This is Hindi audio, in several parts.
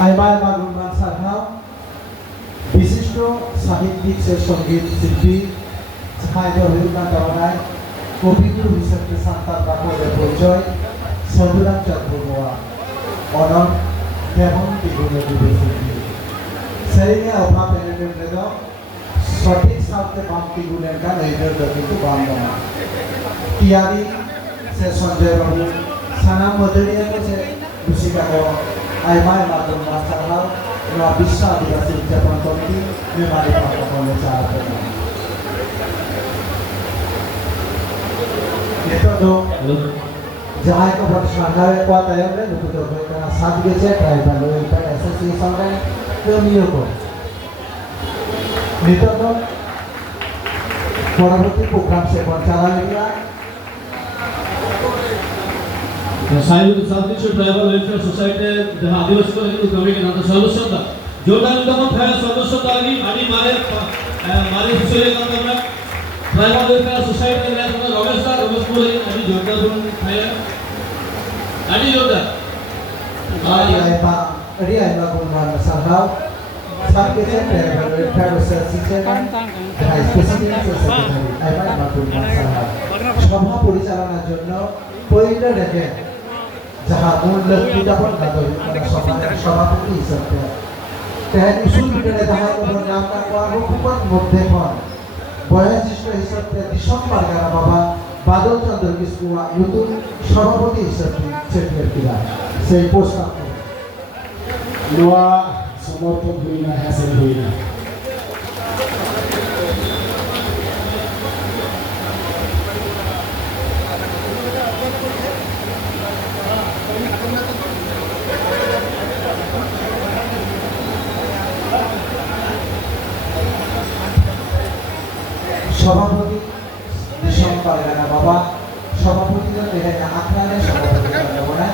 আইমা গুণমান সারহাও বিশিষ্ট সাহিত্যিক সঙ্গীত শিল্পী খাইদর হিরুকান দাওয়ানায় কবিগুরু হিসেবে সান্তার বাকলের পরিচয় সদুরাম চন্দ্র বড়ুয়া অনর দেবন টিগুনের বিবেচনা সেইনে অভাব এনে সঠিক সাথে বাম টিগুনের গান এই কিন্তু বাম বাম টিয়ারি সে সঞ্জয় বাবু সানাম মজুরিয়া সে দুষিকা আইমায় মাধ্যম মাস্টারহাও নয়া বিশ্ব আদিবাসী উদযাপন কমিটি মেমারি পাঠ্যক্রমে চালাতে itu jangan kau buat semangat kuat aja kan betul betul karena saat dia driver lo itu SSC sampai ke Miyoko itu tuh পরবর্তী প্রোগ্রাম সে পরিচালনা করা science south tribal welfare society जहां आदिवासी को हिंदू कमी के नाम सर्वस्वता जोरदार उद्यम थाया सर्वस्वता की आणि मारे सुशेले का हमरा ट्राइबल वेलफेयर सोसाइटी ने हमरा रमेश को आणि जोरदार थाया आणि जोरदार Ria gunawan sarhau saat kita tribal welfare society vice president secretary আইমা গুনাwan sarhau সভা পরিচালনার জন্য পয়লা রেখে যাহা মূল উদ্যাপন গাদর সভাপতি হিসেবে তেহেন ইস্যু ভিতরে তাহা কোনো নাম না কোৱা হুকুমত মধ্যে কোন বয়োজ্যেষ্ঠ হিসেবে দিশম পারগানা বাবা বাদল চন্দ্র কিস্কুয়া নতুন সভাপতি হিসেবে চেয়ার কিরা সেই প্রস্তাব নোয়া সমর্থক হই না হাসিল হই না সভাপতি দিশম পারগানা বাবা সভাপতি এখানে আখড়ারে সভাপতি বলে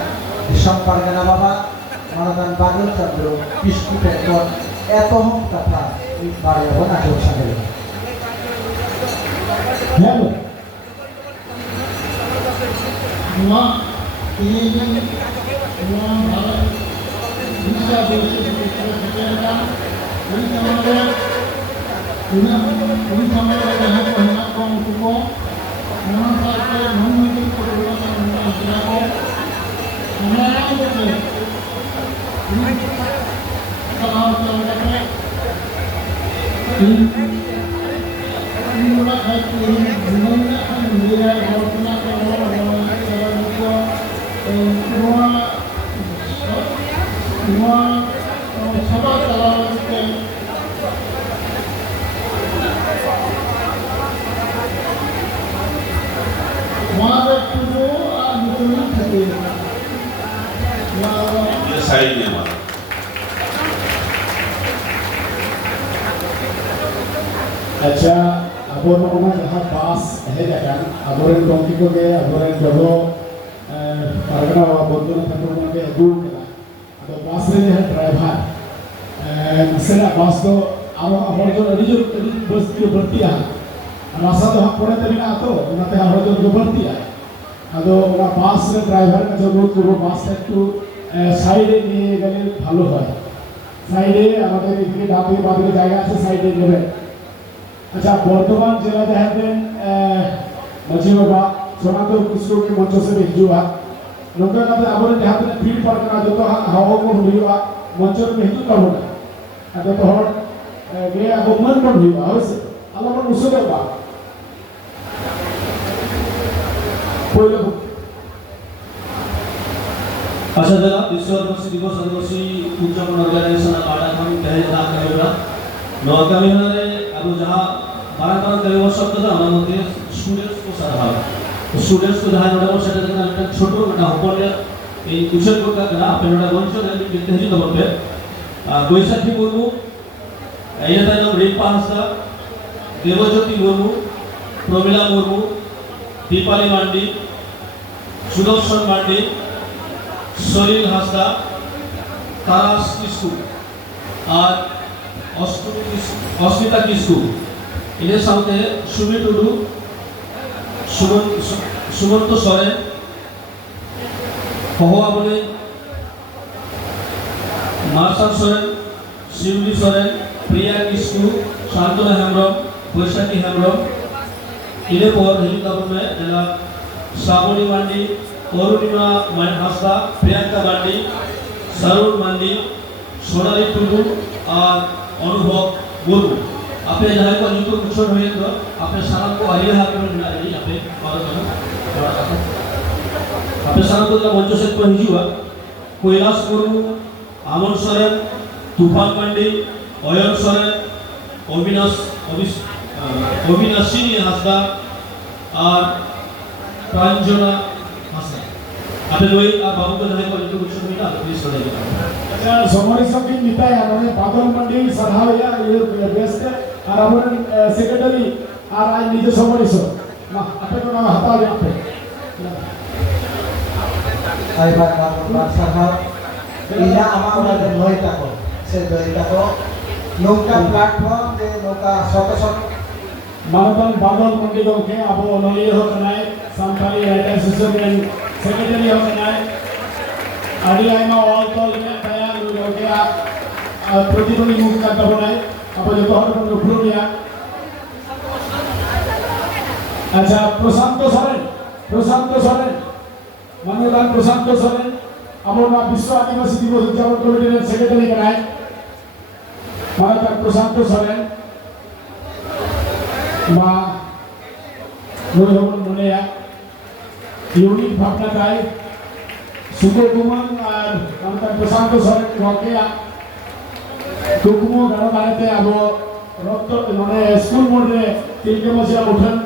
দিশম পারগানা বাবা মানদান বাদল চন্দ্র বিস্কুটের এত কথা বাড়ি যাব না যোগ সাগরে হ্যালো নোয়া ini নোয়া ভারত বিশ্বা দেশে সেটা ini sama dengan banyak kaum suku memang saya memiliki kedudukan yang berlaku mengenai itu ini kalau saya ini mulai hari ini dunia akan menjadi walaupun semua sahabat dalam side में हमारा अच्छा अब लोगों जहाँ पास है जाकर अब डोंकी को गए अब जगह परगना बंधु ठाकुर के दूर के अब पास में है ड्राइवर मिसरा पास तो अब जो रिजो बस जो भर्ती है रास्ता तो हम पड़े तभी ना तो उन्हें हम जो भर्ती है अब उन्हें पास में ड्राइवर का जो रोड को पास है तो সাইডে নিয়ে গেলে ভালো হয় সাইডে আমাদের এদিকে ডাকে বাদিকে জায়গা আছে সাইডে নেবেন আচ্ছা বর্তমান জেলা দেখেন মাঝি বাবা সনাতন কৃষ্ণকে মঞ্চ সে হিজুয়া নঙ্কা কাতে আবার দেখাতে ফিল পার করা যত হাওয়া কো হইবা মঞ্চের হিজু তব না আদা তো হর গে আগমন কোন হইবা হইছে আল্লাহ মন উসুলে বা পয়লা আশা জেলা বিশ্ব আদিবাসী দিবস আদিবাসী উদযাপন অর্গানাইজেশন আড়া খান কহে যা কামিরা নয়া কামিরারে আবু যাহা বারা কারণ কামিরা শব্দ দা আমার মধ্যে স্টুডেন্টস को সারা তো স্টুডেন্টস को যাহা নড়া সেটা যেন একটা ছোট একটা হপলিয়া এই কুশল কোটা করা আপেনটা বংশ আমি বিতে হিজি তবতে বৈশাখী মুর্মু এইটা নাম রিপা হাসদা দেবজ্যোতি মুর্মু প্রমিলা মুর্মু দীপালি মান্ডি সুদর্শন মান্ডি সলিল হাসদা তারাস কিস্কু আর অস্মিতা কিস্কু এদের সাথে সুমি টুডু সুমন্ত সরেন হওয়া বলে মার্শাল সোরেন, শিউলি সোরেন, প্রিয়া কিস্কু, শান্তনা হেমব্রম, বৈশাখী হেমব্রম। এরপর হেলিকপ্টারে জেলা শ্রাবণী মান্ডি, অরুণিমা হাসদা, প্রিয়াঙ্কা মান্ডি, সরুণ মান্ডি, সোনালী টুডু और अनुभव मुर्मू। अपने जहाँ को युक्त कुशल हुए तो अपने सारा को आलिया हाथ में मिला रही अपने अपने सारा को जब मंच से पर हिजुआ कैलाश मुर्मू, आमन सोरेन, तूफान मांडी, अयन सोरेन, अविनाशिनी हासदा और प्रांजना हासदा। अपने लोई और बाबू को जहाँ को युक्त कुशल हुए ना प्लीज कर दीजिए। समरी सबकी निताय आने बादल मंडी सराहया ये बेस्ट और हमारे सेक्रेटरी और आज नीचे समरी सो ना अपने को ना हटा दे अपने आई बार साहब इना हमारा जो नई टाको से नई टाको नौका प्लेटफॉर्म जे नौका शत मानवतान बादल मंडी को के अब नली हो कनाय संताली राइटर एसोसिएशन सेक्रेटरी हो कनाय आदि आइमा ऑल टॉल में तैयार हो गया प्रतिनिधि मुक्त करता बनाए अब जो तो हम लोग खुल गया। अच्छा प्रशांत सोरेन माननीय प्रशांत सोरेन अब ना विश्व आदिवासी दिवस उद्यापन कमिटी के सेक्रेटरी बनाए माननीय प्रशांत सोरेन मा रोहन मुनिया यूनिक भावना राय सुबह कुमार और माननीय प्रशांत सोरेन वाकया कुकुमो गाना गाते अब रक्त माने स्कूल मोड रे तीन के मसिया उठन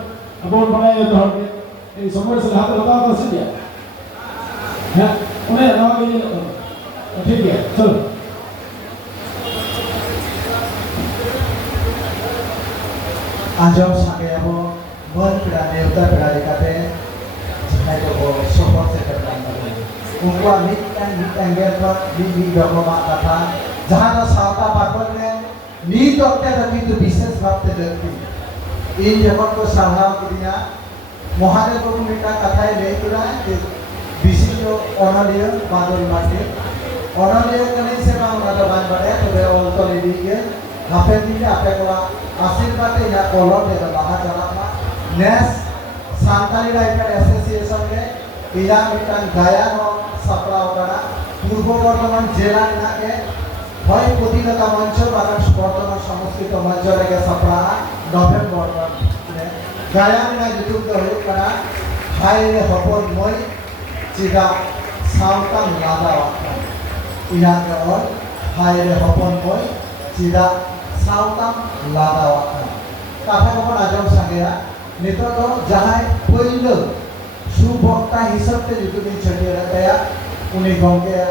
अब बनाए तो हटे ए समर से हाथ लगा कर से दिया है उन्हें लगा के ठीक है चलो आजम सागे अब मन पिड़ा नेवता पिड़ा दिखाते जिन्हें तो वो सपोर्ट से करता है उनको मिट एंगल पर मिट डॉक्यूमेंट कथा जहाँ तो साउथा पाकल में नीट डॉक्टर रखी तो विशेष बात ते रखी इन जगत को सामना किया महादेव को मिटा कथा है ले पूरा विशिष्ट ऑनरियो बादल मार्के ऑनरियो करने से हम राजा बान बढ़े तो वे ऑल तो ले दिए हाफे दिए आपे को आशीर्वाद या कॉलर दे बाहर चला नेस सांताली राइटर एसोसिएशन के इला मिटान गायन और सप्लाह करा पूर्व बर्तमान जिला ना के হয় প্রতিযোগিতা মঞ্চ বা বর্তমান সংস্কৃত মঞ্চ রেগে সপ্রা নভেম্বর গায়ামিনা যুক্ত হয়ে করা হাইরে হপন মই চিদা সাউতাম লাদা ইনাকে অল হাইরে হপন মই চিদা সাউতাম লাদা কথা কখন আজম সাগেরা নিতত যাহাই পৈল সুবক্তা হিসাবে যুক্ত ছড়িয়ে রাখা উনি গঙ্গে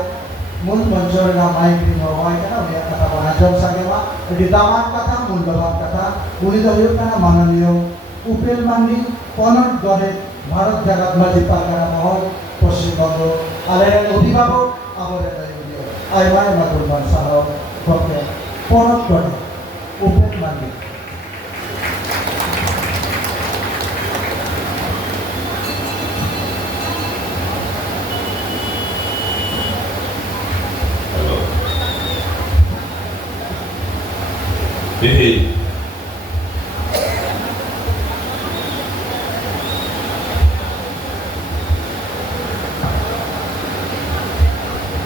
मूल मंचर ना माइक भी नवाई का ना उन्हें कथा बना जब सके वा रिदामान कथा मूल दबाव कथा उन्हें तो ये कहना माननीय उपेल मांडी पौनट गरे भारत जगत में जिपाल करा माहौल पश्चिम बंगो आले अभिभावक आबोरे नहीं हुई आई माय माधुरमान साहब बके पौनट गरे उपेल मांडी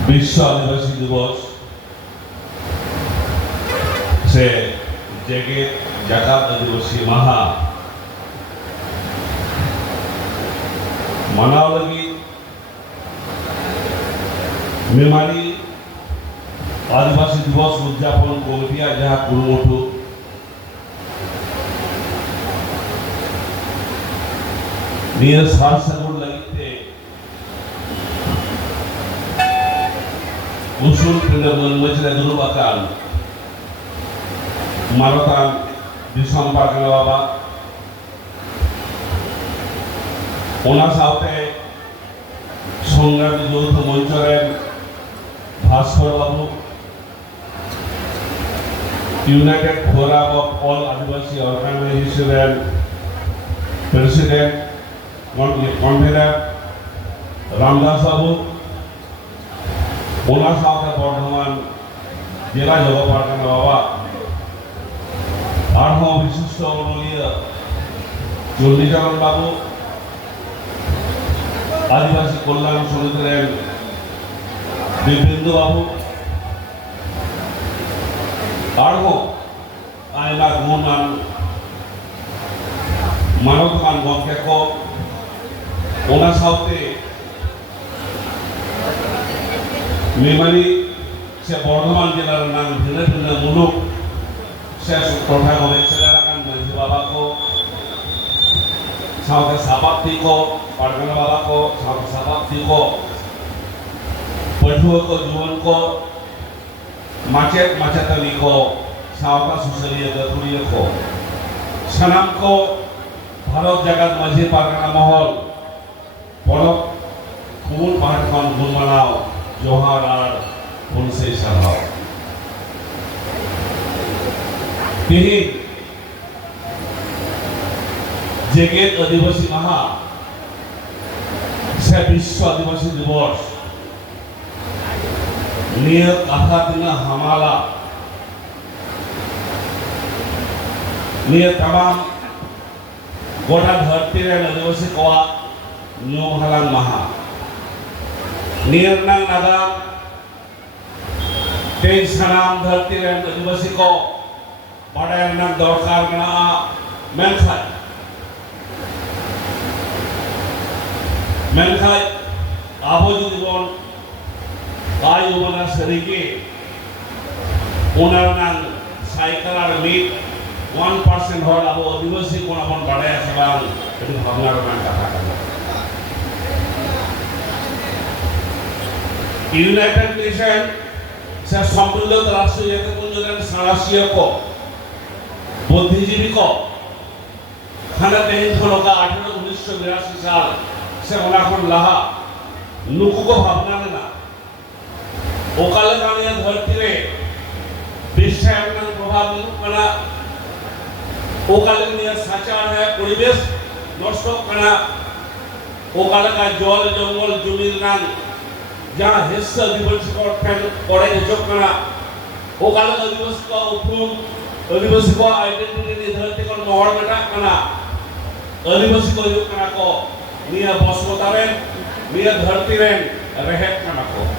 विश्व आदिवासी दिवस से जगत जागत आदिवासी महा मनाव लगी मेमारी आदिवासी दिवस उद्यापन कमिटी जहाँ कुरुमुठु नियर सार सगुण लगी usul pendapat majelis dulubakan marotan disampaikan bapak ona saute সংগ্রামী যৌথ মঞ্চের ভাস্কর বাবু ইউনাইটেড ফোরাম অফ অল আদিবাসী অর্গানাইজেশনের প্রেসিডেন্ট কনভেনার রামদাস বাবু ওনার সাথে বর্ধমান জেলা জগ পারগানা বাবা আরহম বিশিষ্ট অনলীয় চণ্ডীচরণ বাবু আদিবাসী কল্যাণ সমিতির বিবৃন্দ বাবু আরহম আয়না গুণমান মানবমান গমকে কো ওনা সাথে মেমারি সে বর্ধমান জেলার নাম ভিন্ন ভিন্ন মুলুক সে টঠা গলে সেলাকান মাঝি বাবা কো সাথে সাবাতি কো পারগানা বাবা কো সাথে সাবাতি কো পঠুয়া কো জীবন কো মাচেত মাচেতানি কো সাওতা সুশলিয়া গতুরিয়া কো সানাম কো ভারত জাগাত মাঝি পারগানা মহল পরব কুমুল পাহাড় খান গুনমানাও জোহার আর পুলিশে সাহাও তিনি জেগেত আদিবাসী মাহা সে বিশ্ব আদিবাসী দিবস নিয়ে কথা দিনা হামালা নিয়ে तमाम गोटा धरती रे आदिवासी कोआ न्यू हलान महा नियरना नागाम तेज सनाम धरती रे आदिवासी को बड़ा ना दरकार ना मेनखाय आबो जुदी बोन आयु मना सरीके ओनार ना साइकिल आर मीट 1% হল আবো আদিবাসী কোন আপন বাড়ায় আছে বাং এটি ভাবনার মান কথা কথা ইউনাইটেড নেশন সে সম্মিলিত রাষ্ট্র জাতিপুঞ্জের সারাশিয়া কো বুদ্ধিজীবী কো খানা তেহিন খলকা 1982 সাল সে ওনাখন লাহা নুকু কো ভাবনা না ওকালে কানিয়া ধরতি রে বিশ্বের প্রভাব নিরূপণা ओकाले निया साचार है परिवेश नष्ट करना ओकाले का जल जंगल जमीन नान जहाँ हिस्सा दिवस को ठन पड़े जो करना ओकाले का दिवस का उपयोग दिवस को आइडेंटिटी निर्धारित कर मोहर बेटा करना दिवस को जो करना को निया बस को तारे निया धरती रेन रहेत करना को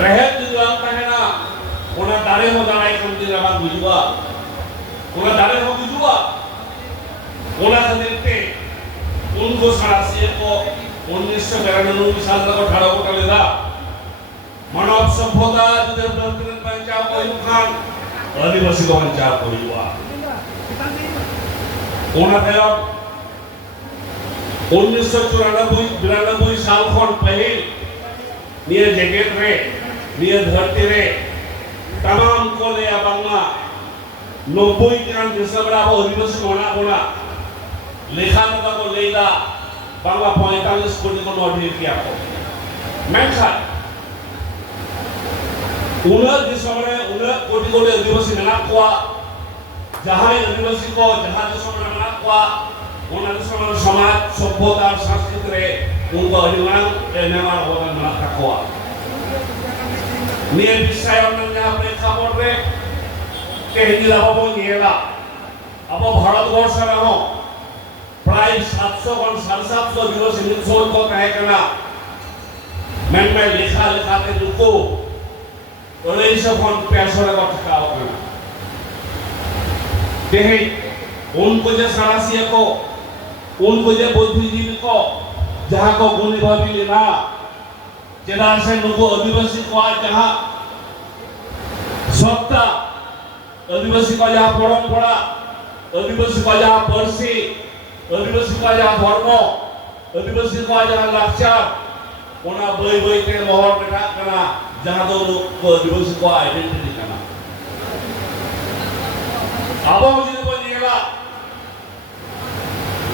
रहेत जो लगता है ना उन्हें दारे हो दारे कम दिन रहा बुझुआ उन्हें दारे हो बुझुआ उन्हें खरीदते उनको सरासिए को 1992 साल तक 18 को टलेदा मानव सभ्यता जो धरती पंचायत को युखान आदिवासी को पंचायत को युवा उन्हें फिर 1994 साल खन पहले निये जगत रे निये धरती रे तमाम को ले बांग्ला 90 किरान दिसंबर को आदिवासी होना होना लेखा लगा को लेला बांग्ला 45 कोटी को नोटिस किया को मेंशन उन्हें दिसंबर उन्हें कोटी कोटी आदिवासी मिला को जहाँ आदिवासी को जहाँ दिसंबर मिला को उन्हें दिसंबर समाज सभ्यता संस्कृति रे उनको अधिमान निर्माण होगा मिला को निये विषय अन्य अपने खबर रे के हिंदी लाभों नियला अब भारत वर्ष में हो प्राय 700 और 750 दिवस हिंदुस्तान को कहे करना मैं लिखा लिखा के दुखो और ऐसे कौन पैसों का ठकाव करना देहे उनको जो सरासिया को उनको जो बुद्धिजीवी को जहाँ को गुणी भावी लेना जहाँ से नुको आदिवासी को आज जहाँ सत्ता आदिवासी का जहाँ परंपरा आदिवासी का जहाँ पर्सी आदिवासी का जहाँ धर्म आदिवासी का जहाँ लाचार उन्हें बई बई के मोहर बेटा करना जहाँ तो लोग आदिवासी को आइडेंटिटी करना अब मुझे तो बोलिएगा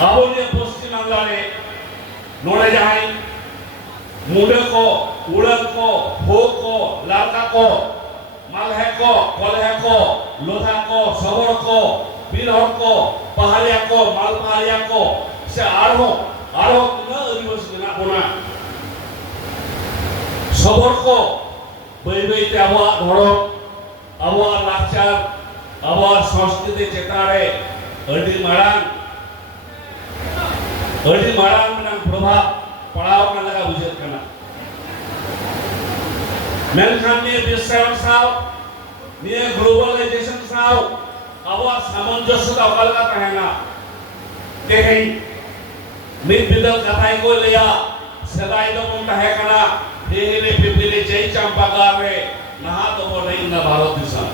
अब मुझे पश्चिम बांग्ला ने नोड़े जाए मुड़े को उड़द को भोग को लालका को मालहे को कोल्हे को लोधा को सबर को बीरहर को पहाड़िया को माल पहाड़िया को से आरो न आदिवासी ना होना सबर को ᱵᱟᱹᱭ ᱵᱟᱹᱭᱛᱮ ᱟᱵᱚᱣᱟᱜ ᱫᱷᱚᱨᱚᱢ ᱟᱵᱚᱣᱟᱜ ᱞᱟᱠᱪᱟᱨ ᱟᱵᱚᱣᱟᱜ ᱥᱚᱝᱥᱠᱨᱤᱛᱤ ᱪᱮᱛᱟᱱ ᱨᱮ ᱟᱹᱰᱤ ᱢᱟᱨᱟᱝ ᱢᱤᱫᱴᱟᱝ ᱯᱨᱚᱵᱷᱟᱵ ᱯᱟᱲᱟᱣ ᱟᱠᱟᱱ ᱞᱮᱠᱟ ᱵᱩᱡᱷᱟᱹᱜ ᱠᱟᱱᱟ ᱢᱮᱱᱠᱷᱟᱱ ᱱᱤᱭᱟᱹ ᱵᱤᱥᱥᱟᱭᱚᱱ ᱥᱟᱶ ᱱᱤᱭᱟᱹ ᱜᱞᱳᱵᱟᱞᱟইᱡᱮᱥᱚᱱ ᱥᱟᱶ ᱟᱵᱚᱣᱟᱜ ᱥᱟᱢᱚᱧᱡᱚᱥᱥᱚ ᱚᱠᱟ ᱞᱮᱠᱟ ᱛᱟᱦᱮᱱᱟ ᱛᱮᱦᱮᱧ ᱢᱤᱫ ᱵᱤᱫᱟᱹᱞ ᱠᱟᱛᱷᱟᱭ ᱠᱚ ᱞᱟᱹᱭᱟ ᱥᱮᱫᱟᱭ ᱫᱚᱵᱚᱱ ᱛᱟᱦᱮᱸ ᱠᱟᱱᱟ ᱯᱤᱯᱤᱞᱤ ᱯᱤᱯᱤᱞᱤ ᱪᱟᱹᱭ ᱪᱟᱢᱯᱟᱜᱟᱨ ᱨᱮ ᱱᱟᱦᱟᱜ ᱫᱚᱵᱚᱱ ᱦᱮᱡ ᱮᱱᱟ ᱵᱷᱟᱨᱚᱛ ᱫᱤᱥᱚᱢ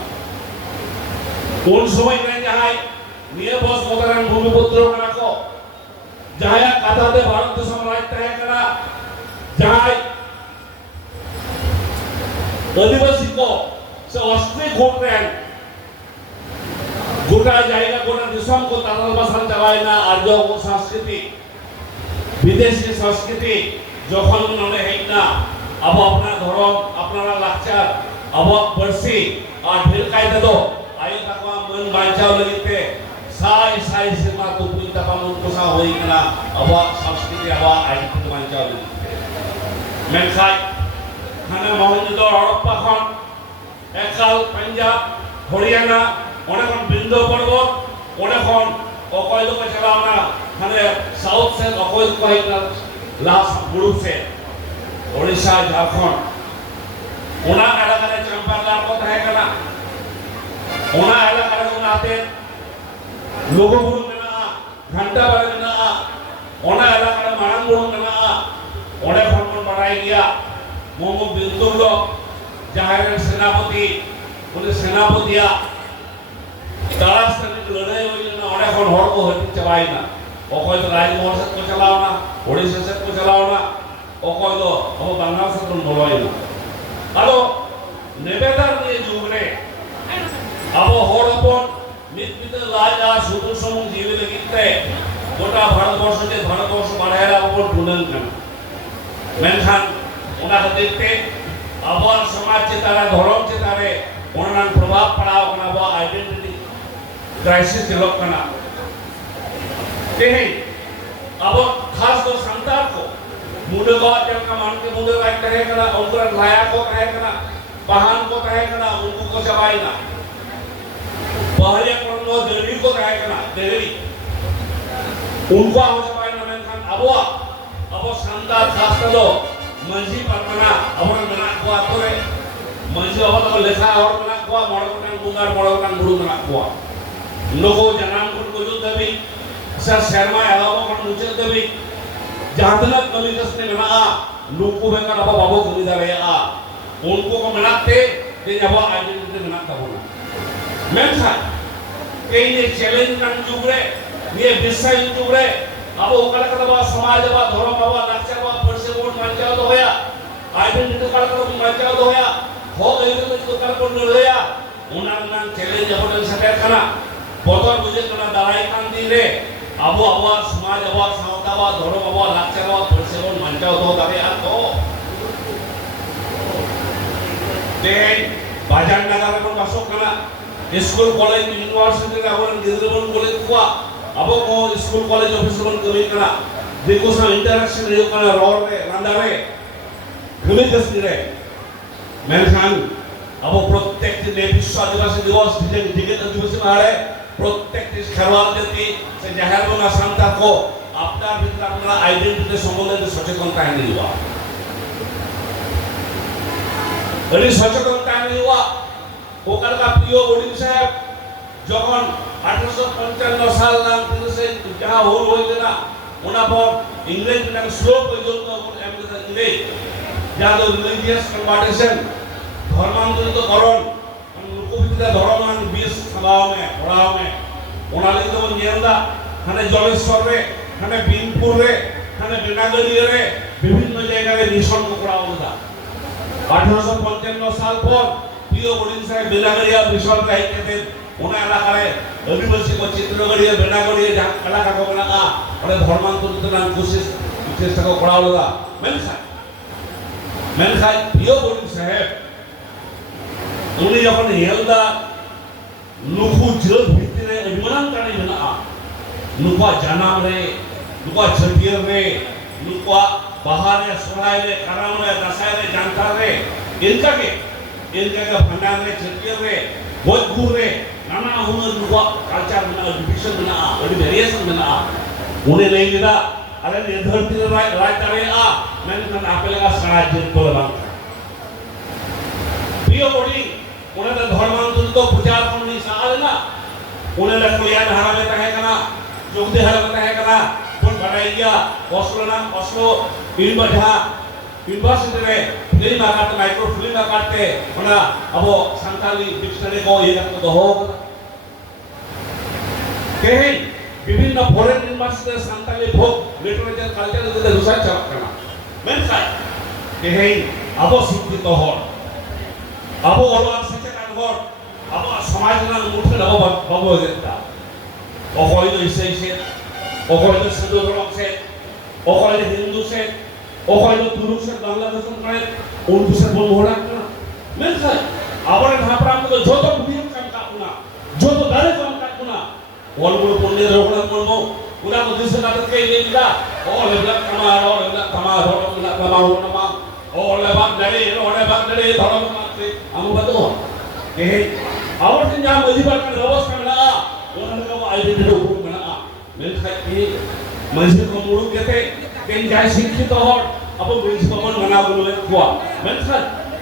उन समय में जहां निये बस मोदरन भूमिपुत्र कना को जहां कथा दे भारत देश राज तय करा जहां आदिवासी को से अस्त्री घोटरेन गोटा जाएगा गोटा दिसम को तारल बसन चलाएना आर्य को संस्कृति विदेशी संस्कृति যখন নলে হেইনা अब अपना धर्म अपना लाचार अब बरसी और फिर कायदा दो आयो तकवा मन बांचाव लगिते साई साई सेमा तुपी तपामुन कोसा होई कना अब संस्कृति अब आइडेंटिटी बांचाव लगिते मेनखाय खाना मोहनजोदड़ो हड़प्पा खन एकाल पंजाब हरियाणा ओने खन बिंदु पर्वत ओने खन अकय दो चलावना खाने साउथ से अकय को हेना लास्ट ग्रुप से ओडिशा झारखंड ओना एलाका चंपागार को तहे कना ओना एलाका उनाते लोगो बुरु मेना घंटा बारे मेना ओना एलाका मारांग बुरु मेना ओने खन बड़ाई गया मोमो बिंदुर दो जहां सेनापति उन्हें सेनापतिया तारास्तनिक लड़ाई हुई ना ओने खन हर को हटी चबाईना अकय तो राजमहल से को चलावना ओडिशा से को चलावना अकय तो अब बांग्ला से तो बोलाईना आलो नेबेदार निये जुगरे अब हरपन मित लाजा सुदु समूह जीवे लगिते गोटा भारतवर्ष बाढ़ाया अपन गुणन कना मेनखान ओना खातिर अब समाज चेतारे धर्म चेतारे ओना प्रभाव पड़ाव कना अब आइडेंटिटी क्राइसिस डेवलप कना तेहे अब खास तो संतान को मुंडे को जन मान के मुंडे लाइक तहे कना उनकर लाया को तहे कना पहान को तहे कना उनको को चबाईना पहले को देवी को तहे कना देवी उनको हो चबाईना मेनखान अब संतान खास तो मंजी परमना अब मेना को आतरे मंजी अब तो लेखा और मेना को मड़कन गुंगार मड़कन गुरु मेना को लोगो जनाम को जो देवी सर शर्मा एलावो kon muncul dewi jahandak kami kesne mena luku bekan apa babo kami daraya उनको को menatte te jabo identity menak tabona mensa ei ne challenge nan jugre ye bisai jugre abo okala kata ba samaj ba dhorom ba lakchar ba parse bot manchao to hoya identity kala kata manchao to hoya ho gei to kala kon hoya unan nan challenge abo dan sater kana botor buje kana darai kan dile abo समाज abo सावता abo धर्म abo लाचार abo परसे bot manchao to dabe ar to ते बाजार नगर में masuk kana school college university का अपन गिदरबन कॉलेज को abo को स्कूल कॉलेज ऑफिस बन कमी kana देखो सा इंटरेक्शन रे kana रोर रे रंदारे कमी जस्ती रे मेनखान abo प्रत्येक दिन विश्व आदिवासी दिवस दिगे आदिवासी मारे प्रत्येक खेरवाल जाति से जहार बना संता को अपना भीतर अपना आइडेंटिटी संबंधित सचेतनता है नहीं हुआ अरे सचेतनता नहीं हुआ ओकर का प्रिय बोर्डिंग साहब যখন 1855 সাল নাম থেকে যাহা হোল হইছে না ওনা পর ইংরেজ নাম স্লো পর্যন্ত ইংরেজ যাদের রিলিজিয়াস কনভার্টেশন ধর্মান্তরিতকরণ लोकविद्या धर्मान 20 सभाओं में पढ़ाओ में ओनाली तो नियंदा खाने जलेश्वर रे खाने बीनपुर रे खाने बेनागढ़ी रे विभिन्न जगह रे मिशन को पढ़ाओ था 1855 साल पर पीओ बोर्डिंग साहब बेनागढ़ी मिशन का ही कहते ओना इलाका रे आदिवासी को चित्रगढ़ी बेनागढ़ी जहां इलाका को बना और धर्मांतरित नाम कोशिश चेष्टा को पढ़ाओ था मेनखा पीओ बोर्डिंग साहब उन्हें जब हेल्दा लुकु जल भितरे अभिमान करने में ना लुका जनाम रे लुका छठियर रे लुका बाहर रे सुराय रे कराम रे दसाय रे जानता रे इनका के इनका भंडार रे छटिया रे बहुत गुर रे नाना हुनर दुआ कल्चर में डिविजन में बड़ी वेरिएशन में उन्हें नहीं दिला अरे निर्धरती राज करे मैंने कहा आप लगा सारा जीत को लगा प्रिय बड़ी उन्हें तो धर्मांतर तो प्रचार करने साल ना उन्हें लगता है हरा में कहे करना जोगदे हरा में कहे करना कौन बढ़ाएगा ऑस्लो ना ऑस्लो यूनिवर्सिटी रे फिल्म आकाते माइक्रो फिल्म आकाते उन्हें अब संताली डिक्शनरी को ये लगता तो हो कहीं विभिन्न फॉरेन यूनिवर्सिटी संताली भोग लिटरेचर कल्चर के रिसर्च करना मैं कहीं अब शिक्षित हो अब ओलान शिक्षक अनुभव अब समाज में मुठ्ठी अब बाबू देता ओकोई तो इसे ओकोई तो सिंधु धर्म से ओकोई तो हिंदू से ओकोई तो तुर्क से बांग्लादेश में उनको से बोल हो रहा है मैं अब ढापरा में तो जो तो बुद्धिम काम काटना जो तो दारे काम काटना और वो पुण्य रोकना बोलबो पूरा को दिस का के लिए दिला और लेबला कमा हो नमा और लेबाक डरे धर्म माते हम बतो के और दिन जा मजी पर का व्यवस्था में ना उन्होंने को आईडेंटिटी रूप में ना मैं कि मजी को मुड़ देते के जाय शिक्षित और अब मजी भवन बना बोले हुआ मैं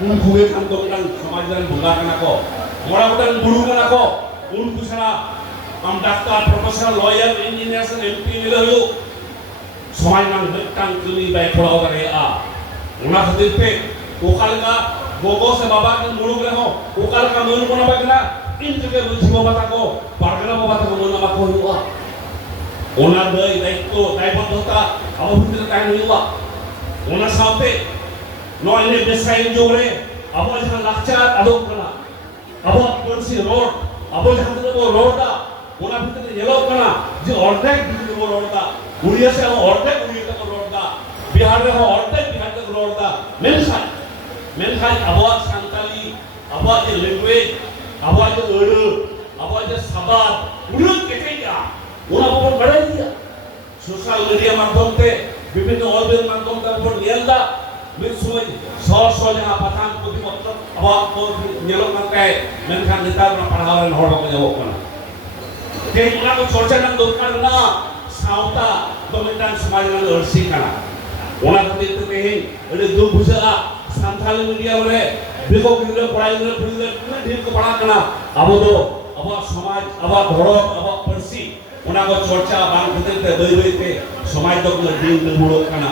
उन खुए काम तो समाज में भंगा करना को मोरा बटन गुरु करना को उन कुछना हम डॉक्टर प्रोफेसर लॉयर इंजीनियर से एमपी मिले हो समाज में बेटांग तुली बाय थोड़ा होगा रे उना खातिर पे ओकाल का गोगो से बाबा के मुड़ गए हो ओकाल का मन कोना बगना इन जगह बुझी बाबा को पारगना बाबा को मन बाबा को हुआ ओना दई दायित्व दायबद्ध होता अब भीतर टाइम हुआ ओना साथे नो इने बेसाइन जोरे अब जहां लाचार अदोक कना अब कोनसी रोड अब जहां वो रोड दा ओना भीतर येलो कना जे ऑर्धेक भीतर वो रोड दा उड़िया से ऑर्धेक उड़िया तक रोड दा बिहार में ऑर्धेक बिहार तक रोड दा मेनखान आवाज संताली आवाज लैंग्वेज आवाज अड़ आवाज सबाद उड़न केटेगा ओना पर बढ़ाई दिया सोशल मीडिया माध्यम से विभिन्न ऑर्गन माध्यम से पर नियंदा मैं सोच जहां पठान पुथि पत्र आवाज को नेलो करता है मेनखान नेता में पढ़ावन हड़ को जाओ कोना ते ओना को चर्चा न दरकार ना सावता बमिटान समाज में अर्सी कना ओना खातिर तो कहीं अरे दो बुझा संथाली मीडिया रे देखो किने पढ़ाई रे फिर ढेर को पढ़ा कना अब तो अब समाज अब धरो अब परसी ओना को चर्चा बांग खातिर ते बई ते समाज तो दिन ने बुड़ो कना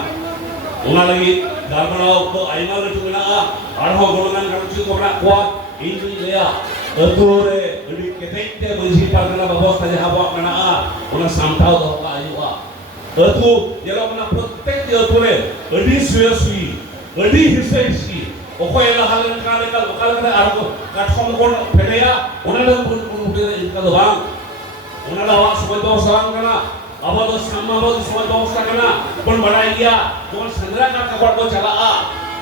ओना लगी गारबराव को आइना रे तुना आरो गोलगान करछि कोना को इंजि लेया अतोरे अडी केतेते मजी पागना व्यवस्था जहां बो कना ओना सामठाव दो का आयुवा अतु जेलो मना प्रत्येक अतुरे अडी सुयसुई अडी हिसैसी ओखोयला हालन काले का लोकल का आरो काठम कोन फेरेया ओना पुन इनका दोबां ओना लावा समय तो सवांग कना अब तो समाबो समय तो सकना पण बढ़ाई दिया तो संद्रा का कपड़ को चला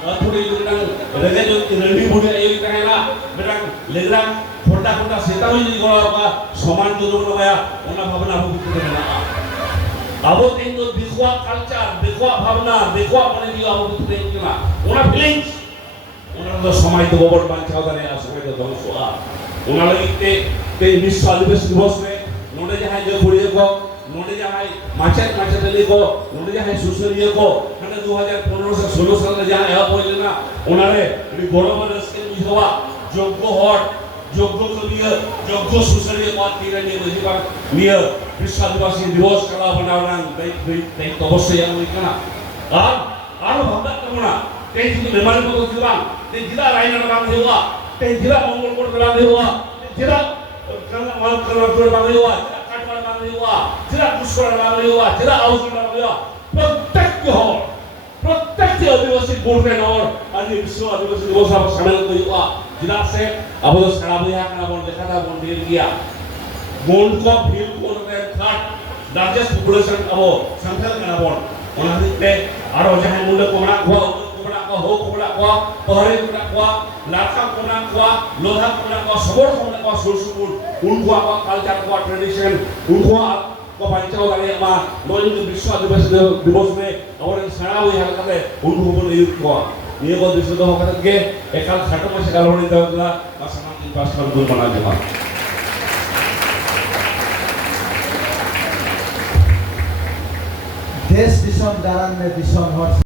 थोड़ी दिन रेले जो रेडी बुढ़े एक कहना बेटा लेगरा छोटा छोटा सेता हुई नहीं गड़ा का समान जो जो गया ओना भावना हो कितने ना अब तीन तो दिखवा कल्चर दिखवा भावना दिखवा बने दिया हो कितने किना ओना फीलिंग्स ओना तो समाज तो बहुत बांचा होता है समाज तो ध्वंस ओना लगी के विश्व आदिवासी दिवस में नोडे जहां जो बुढ़े को नोडे जहां माचत ले को नोडे जहां सुसरिया को हने 2015 से 16 साल जहां है बोले ना ओनारे गौरव रसके बुझवा जोग्य हट जोग्य कलिया जोग्य सुसरिया को तीरा ने बुझवा निय विश्व आदिवासी दिवस कला बनावना दai अवश्य या होइकना आर भावना कमना ते जी मेमोरी को दिवा ते जिला रायना बांग देवा ते जिला मंगल कोट बना देवा जिला कला वाल कला बांग देवा काटवाड़ बांग देवा जिला पुष्कर बांग देवा जिला आउस बांग देवा प्रत्येक आदिवासी बोर्ड रे और आज विश्व आदिवासी दिवस आप शामिल करिवा जिला से अब तो सारा बुया का बोल देखा था बोल दिया गया बोर्ड को फील को रे थर्ड लार्जेस्ट पॉपुलेशन अब संख्या का बोल ओना ते आरो जहां मुंडे कोमड़ा को हो कोमड़ा को पहरे कोमड़ा को लाखा कोमड़ा को लोहा कोमड़ा को सबोर कोमड़ा को सुरसुपुर उनको का कल्चर को ट्रेडिशन उनको को पंचाव दाले मा लोइन विश्व आदिवासी दिवस में और सड़ा हुई हलका उनको बोले को niyo ko disudo ho katat ge ekal khato ma sekal honi tawla masama ki pasal dur mana jema देश दिसम दारान में दिसम हर